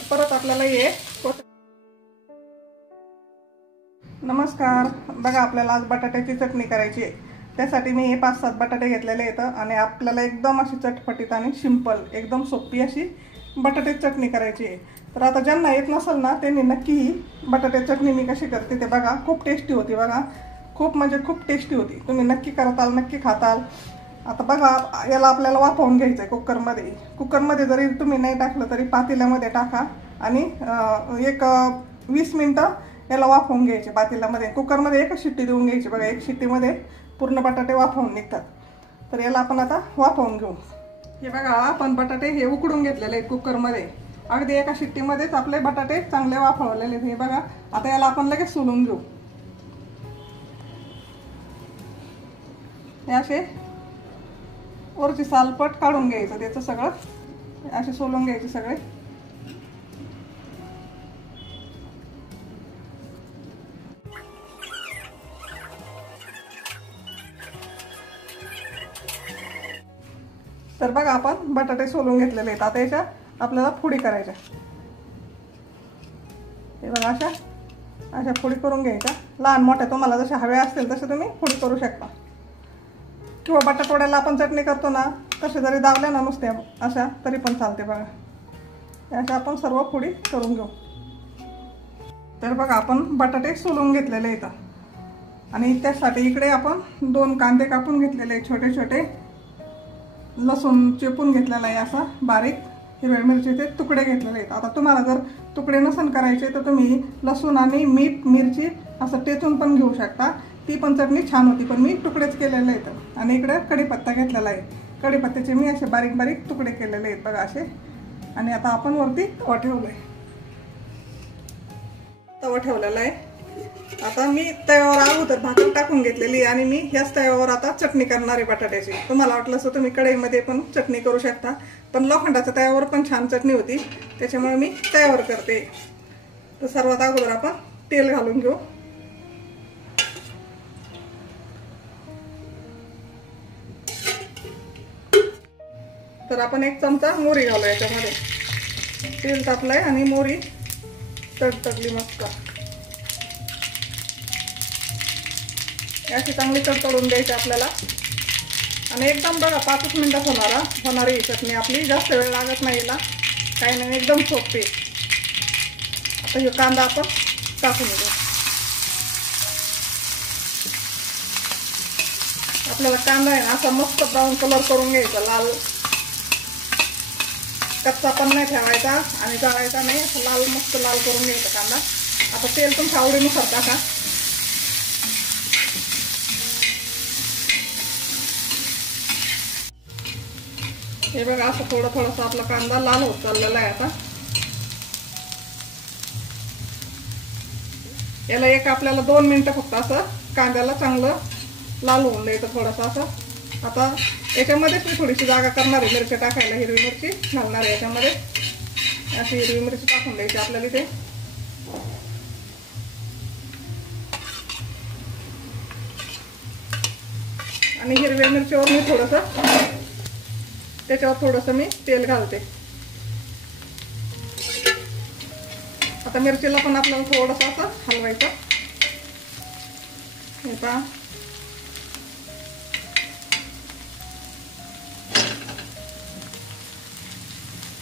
परत आपल्याला हे नमस्कार, बघा आपल्याला आज बटाट्याची चटणी करायची आहे। त्यासाठी मी हे 5-7 बटाटे घेतलेले आहेत आणि आपल्याला एकदम अशी चटपटीत आणि सिंपल एकदम सोपी अशी बटाट्याची चटणी करायची आहे। तर आता ज्यांना येत नसेल ना त्यांनी नक्की ही बटाट्याची चटणी मी कशी करते ते बघा। खूप टेस्टी होती बघा, खूप म्हणजे खूप टेस्टी होती। तुम्ही नक्की करताल, नक्की खाताल। आता बघा याला आपल्याला वाफवून घ्यायचं आहे कुकरमध्ये। कुकरमध्ये जरी तुम्ही नाही टाकलं तरी पातेल्यामध्ये टाका आणि एक 20 मिनिटं याला वाफवून घ्यायचे पातेल्यामध्ये। कुकरमध्ये एकच शिट्टी देऊन घ्यायची बघा, एक शिट्टीमध्ये पूर्ण बटाटे वाफवून निघतात। तर याला आपण आता वाफवून घेऊ। हे बघा आपण बटाटे हे उकडून घेतलेले आहेत कुकरमध्ये, अगदी एका शिट्टीमध्येच आपले बटाटे चांगले वाफवलेले आहेत। हे बघा आता याला आपण लगेच सोलून घेऊ। हे असे वरची सालपट काढून घ्यायचं, त्याचं सगळं असे सोलून घ्यायचे सगळे। तर बघा आपण बटाटे सोलून घेतलेले आहेत। आता याच्या आपल्याला फोडी करायच्या। हे बघा अशा फोडी करून घ्यायच्या। लहान मोठ्या तुम्हाला जशा हव्या असतील तसे तुम्ही फोडी करू शकता, किंवा बटाटवड्याला आपण चटणी करतो ना तसे जरी दावल्या ना नुसत्या अशा तरी पण चालते बघा। अशा आपण सर्व फोडी करून घेऊ। तर बघा आपण बटाटे सोलून घेतलेले आहेत आणि त्यासाठी इकडे आपण 2 कांदे कापून घेतलेले आहेत छोटे छोटे। लसूण चिपून घेतलेला आहे असा बारीक। हिरव्या मिरचीचे तुकडे घेतलेले आहेत। आता तुम्हाला जर तुकडे नसन करायचे तर तुम्ही लसूण आणि मीठ मिरची असं टेचून पण घेऊ शकता, ती पण चटणी छान होती। पण मी तुकडेच केलेले आहेत। आणि इकडे कढीपत्ता घेतलेला आहे, कढीपत्त्याचे मी असे बारीक बारीक तुकडे केलेले आहेत बघा असे। आणि आता आपण वरती तवा ठेवलाय, तवा ठेवलेला आहे। आता मी तव्यावर अगोदर भाकर टाकून घेतलेली आणि मी ह्याच तव्यावर आता चटणी करणार आहे बटाट्याची। तुम्हाला वाटलं असं तुम्ही कढईमध्ये पण चटणी करू शकता, पण लोखंडाच्या तव्यावर पण छान चटणी होती, त्याच्यामुळे मी तव्यावर करते। तर सर्वात अगोदर आपण तेल घालून घेऊ। तर आपण 1 चमचा मोहरी घालू याच्यामध्ये। तेल तापलंय आणि मोहरी तडतडली मस्त, याची चांगली तडतडून द्यायची आपल्याला। आणि एकदम बघा 5 मिनिटात होणारी ही चटणी आपली, जास्त वेळ लागत नाही याला, काही नाही, एकदम सोपी। आता हे कांदा आपण टाकून घेऊ। आपल्याला कांदा आहे ना असा मस्त ब्राऊन कलर करून घ्यायचा, लाल, कच्चा पण नाही ठेवायचा आणि जाळायचा नाही, असं लाल मस्त लाल करून घ्यायचा कांदा। आता तेल तुमच्या आवडीनुसार टाका। हे बघा असं थोडंसं आपला कांदा लाल होत चाललेला आहे। आता याला आपल्याला 2 मिनिटं फक्त असं कांद्याला चांगलं लाल होऊन द्यायचं थोडंसं असं। आता याच्यामध्येच मी थोडीशी जागा करणार आहे मिरची टाकायला, हिरवी मिरची घालणार आहे याच्यामध्ये। अशी हिरवी मिरची टाकून द्यायची आपल्याला इथे। आणि हिरव्या मिरचीवर मी त्याच्यावर थोडंसं मी तेल घालते। आता मिरचीला पण आपल्याला थोडंसं असं हलवायचं। हे पहा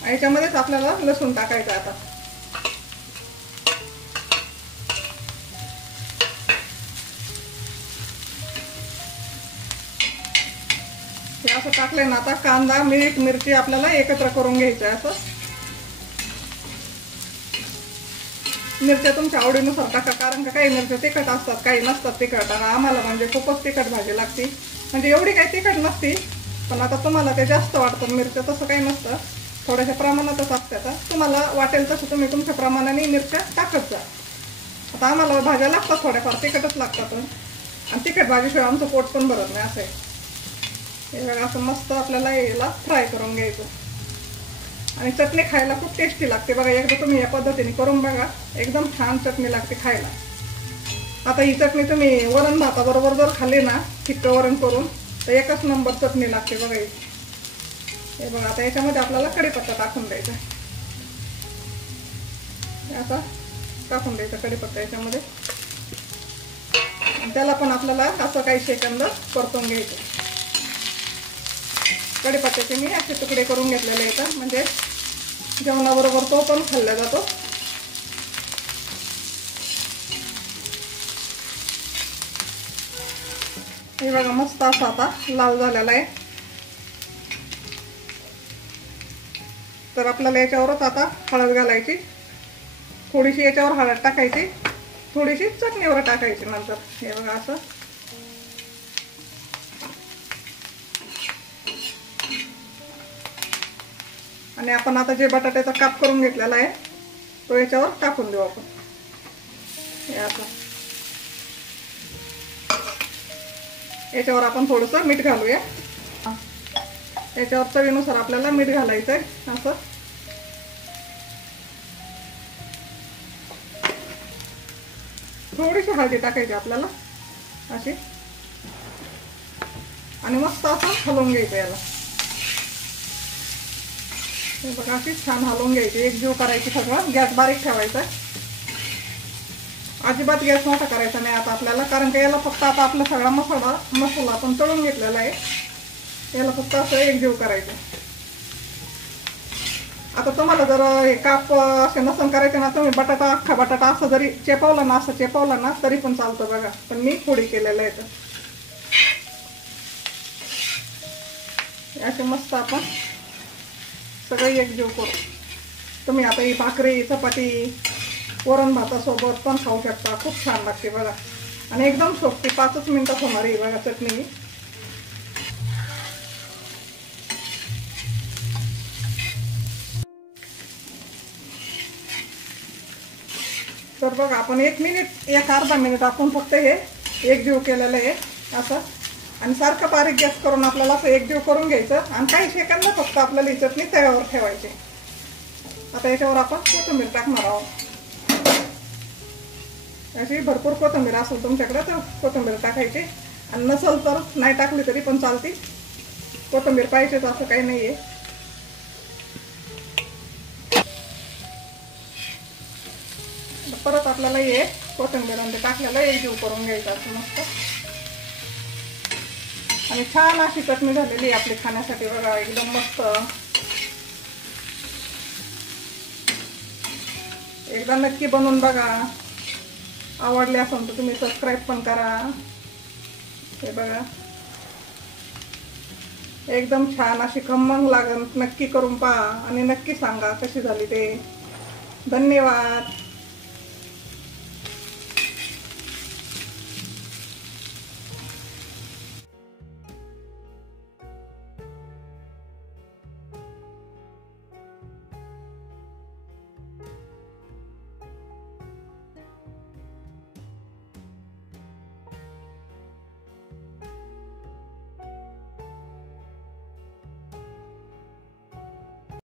याच्यामध्येच आपल्याला लसूण टाकायचं आता। हे असं टाकलंय ना, आता कांदा मीठ मिरची आपल्याला एकत्र करून घ्यायचं आहे असं। मिरच्या तुमच्या आवडीनुसार टाका, कारण का काही मिरच्या तिखट असतात, काही नसतात तिखट। आम्हाला म्हणजे खूपच तिखट भाजी लागते, म्हणजे एवढी काही तिखट नसती, पण आता तुम्हाला ते जास्त वाटतं मिरच्या, तसं काही नसतं, थोड्याशा प्रमाणातच असतात। तुम्हाला वाटेल तसं तुम्ही तुमच्या प्रमाणाने मिरच्या टाकत जा। आता आम्हाला भाज्या लागतात थोड्याफार तिखटच लागतात, आणि तिखट भाजीशिवाय आमचं पोट पण भरत नाही असं आहे। हे बघा असं मस्त आपल्याला याला फ्राय करून घ्यायचं। आणि चटणी खायला खूप टेस्टी लागते बघा, एकदा तुम्ही या पद्धतीने करून बघा, एकदम छान चटणी लागते खायला। आता ही चटणी तुम्ही वरण भाताबरोबर जर खाल्ली ना फिक्क वरण करून तर एकच नंबर चटणी लागते बघा ही। हे बघा आता याच्यामध्ये आपल्याला कढीपत्ता टाकून द्यायचा। आता टाकून द्यायचा कढीपत्ता याच्यामध्ये. त्याला पण आपल्याला असं काही सेकंद परतून घ्यायचं. कढीपत्त्याचे मी असे तुकडे करून घेतलेले आहेत, म्हणजे जेवणाबरोबर तो पण खाल्ला जातो. हे बघा मस्त असा आता लाल झालेला आहे. तर आपल्याला याच्यावरच आता हळद घालायची, थोडीशी याच्यावर हळद टाकायची, थोडीशी चटणीवर टाकायची नंतर. हे बघा असं. आणि आपण आता जे बटाट्याचा काप करून घेतलेला आहे तो याच्यावर टाकून देऊ आपण. हे असं. याच्यावर आपण थोडंसं मीठ घालूया. याच्यावर चवीनुसार आपल्याला मीठ घालायचं आहे. असं थोडीशी हळदी टाकायची आपल्याला अशी, आणि मस्त असं हलवून घ्यायचं याला. हे बघा अशी छान हलवून घ्यायची, एकजीव करायची सगळं. गॅस बारीक ठेवायचा, अजिबात गॅस मोठा करायचा नाही आता आपल्याला, कारण की याला फक्त आता आपला सगळा मसाला आपण तळून घेतलेला आहे. याला फक्त असं एकजीव करायचं. आता तुम्हाला जर हे काप असे नसन करायचे ना, तुम्ही बटाटा अख्खा बटाटा असं जरी चेपवला ना, असं चेपवला ना तरी पण चालतं बघा. पण मी फोडी केलेलं आहे. तर असे मस्त आपण सगळे एकजीव करू. तुम्ही आता ही भाकरी, चपाती, वरण भातासोबत पण खाऊ शकता. खूप छान लागते बघा, आणि एकदम सोपी, 5च मिनिटात होणार आहे बघा चटणी. तर बघा आपण 1 मिनिट, 1-अर्धा मिनिट आपण फक्त हे एकजीव केलेलं आहे असं. आणि सारखं बारीक गॅस करून आपल्याला असं एकजीव करून घ्यायचं, आणि काही सेकंद फक्त आपल्याला ही चटणी तव्यावर ठेवायची. आता याच्यावर आपण कोथिंबीर टाकणार आहोत. अशी भरपूर कोथिंबीर असेल तुमच्याकडे तर कोथिंबीर टाकायची, आणि नसेल तर नाही टाकली तरी पण चालते. कोथिंबीर पाहिजेच असं काही नाही आहे. परत आपल्याला हे कोथिंबीर आणि टाकलेलं एकजीव करून घ्यायचं असं मस्त. आणि छान अशी चटणी झालेली आहे आपली खाण्यासाठी बघा, एकदम मस्त. एकदा नक्की बनवून बघा. आवडले असेल तर तुम्ही सबस्क्राईब पण करा. हे बघा एकदम छान अशी खमंग लागन. नक्की करून पहा आणि नक्की सांगा कशी झाली ते. धन्यवाद.